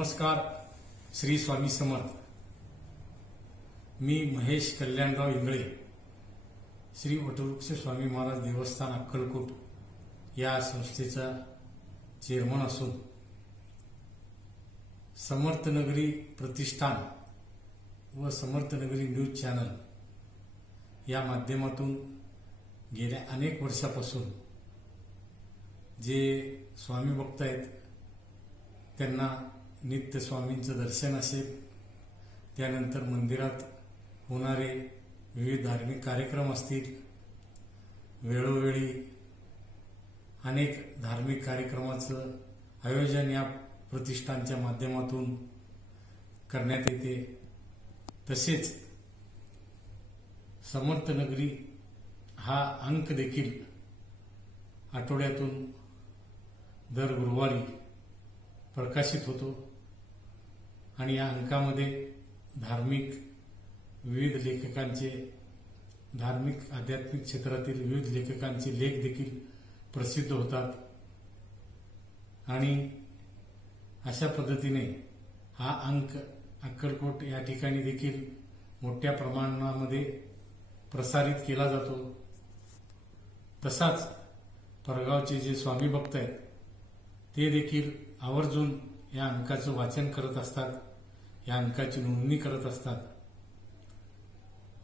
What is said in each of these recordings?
नमस्कार श्री स्वामी समर्थ. मी महेश कल्याणराव इंगळे श्री वटवृक्ष स्वामी महाराज देवस्थान अक्कलकोट या संस्थेचा चेअरमन असून समर्थनगरी प्रतिष्ठान व समर्थनगरी न्यूज चॅनल या माध्यमातून गेल्या अनेक वर्षापासून जे स्वामी भक्त आहेत त्यांना नित्य स्वामींचं दर्शन असेल त्यानंतर मंदिरात होणारे विविध धार्मिक कार्यक्रम असतील. वेळोवेळी अनेक धार्मिक कार्यक्रमाचं आयोजन या प्रतिष्ठानच्या माध्यमातून करण्यात येते. तसेच समर्थनगरी हा अंक देखील आठवड्यातून दर गुरुवारी प्रकाशित होतो. आणि या अंकामध्ये धार्मिक विविध लेखकांचे धार्मिक आध्यात्मिक क्षेत्रातील विविध लेखकांचे लेख देखील प्रसिद्ध होतात. आणि अशा पद्धतीने हा अंक अक्कलकोट या ठिकाणी देखील मोठ्या प्रमाणामध्ये प्रसारित केला जातो. तसाच परगावचे जे स्वामी भक्त आहेत ते देखील आवर्जून या अंकाचं वाचन करत असतात. या अंकाची नोंदणी करत असतात.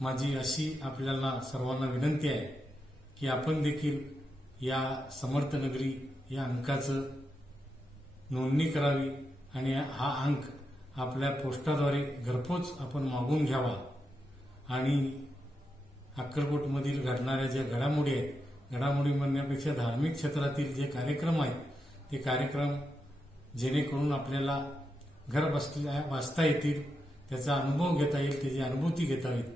माझी अशी आपल्याला सर्वांना विनंती आहे की आपण देखील या समर्थनगरी या अंकाचं नोंदणी करावी आणि हा अंक आपल्या पोस्टाद्वारे घरपोच आपण मागून घ्यावा. आणि अक्कलकोटमधील घडणाऱ्या ज्या घडामोडी आहेत घडामोडी म्हणण्यापेक्षा धार्मिक क्षेत्रातील जे कार्यक्रम आहेत ते कार्यक्रम जेणेकरून आपल्याला घर बसल्या वाचता येतील त्याचा अनुभव घेता येईल त्याची अनुभूती घेता येईल.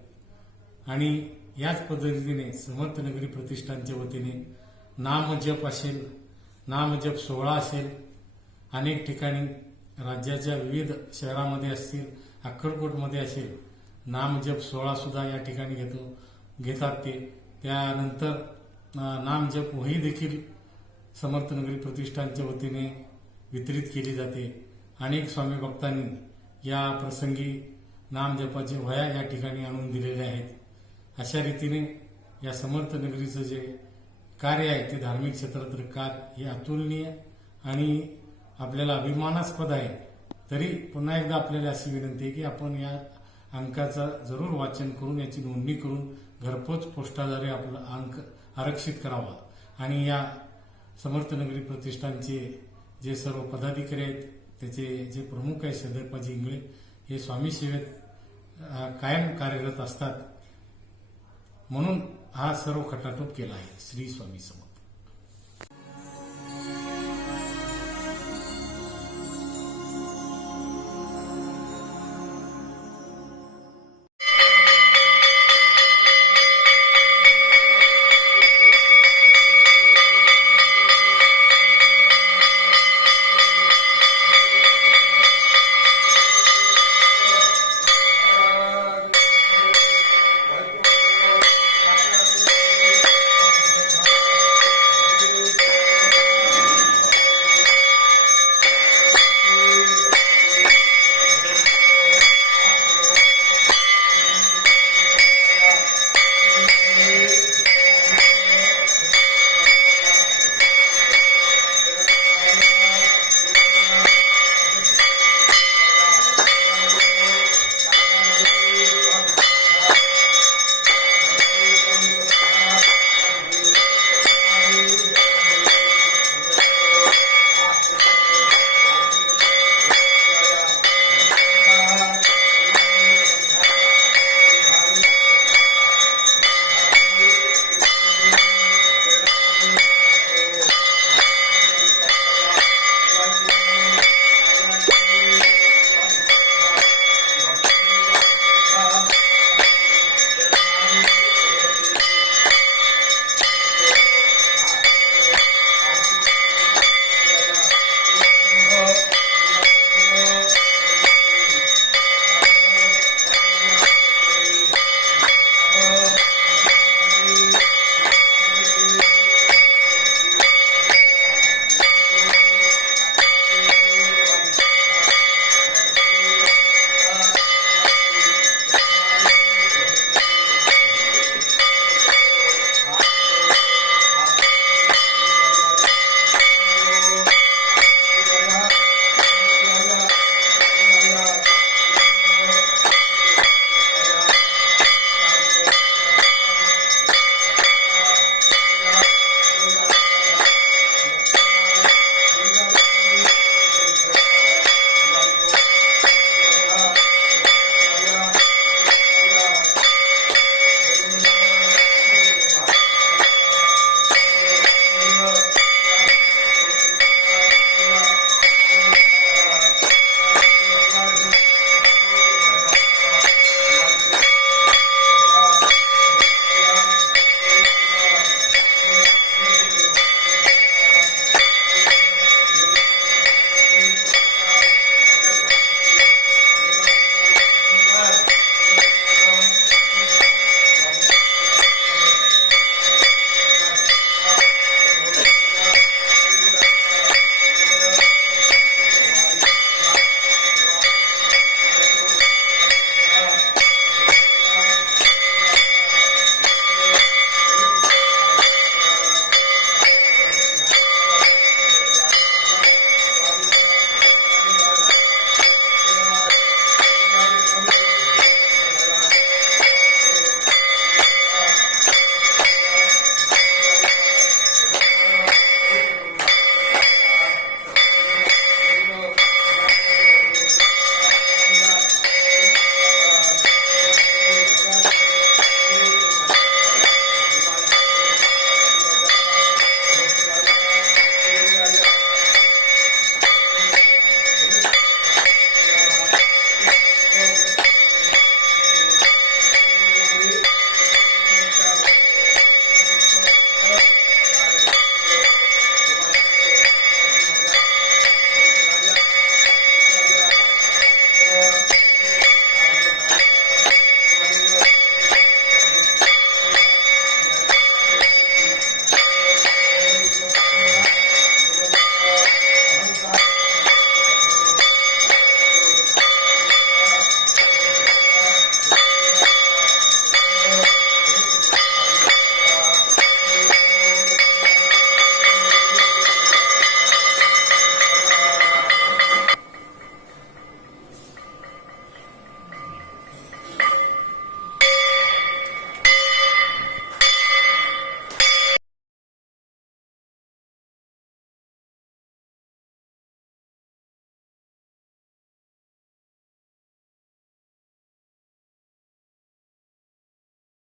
आणि याच पद्धतीने समर्थनगरी प्रतिष्ठानच्या वतीने नामजप असेल नामजप सोहळा असेल अनेक ठिकाणी राज्याच्या विविध शहरामध्ये असतील अक्कलकोटमध्ये असेल नामजप सोहळा सुद्धा या ठिकाणी घेतो घेतात ते. त्यानंतर नामजप वही देखील समर्थनगरी प्रतिष्ठानच्या वतीने वितरित केली जाते. अनेक स्वामी भक्तांनी या प्रसंगी नामजपाचे वया या ठिकाणी आणून दिलेल्या आहेत. अशा रीतीने या समर्थनगरीचं जे कार्य आहे ते धार्मिक क्षेत्रातील कार्य हे अतुलनीय आणि आपल्याला अभिमानास्पद आहे. तरी पुन्हा एकदा आपल्याला अशी विनंती आहे की आपण या अंकाचा जरूर वाचन करून याची नोंदणी करून घरपोच पोस्टाद्वारे आपला अंक आरक्षित करावा. आणि या समर्थनगरी प्रतिष्ठानचे जे सर्व पदाधिकारी आहेत त्याचे जे प्रमुख आहे सदरपाजी इंगळे हे स्वामी सेवेत कायम कार्यरत असतात. म्हणून हा सर्व खटाटोप केला आहे. श्री स्वामी समर्थ.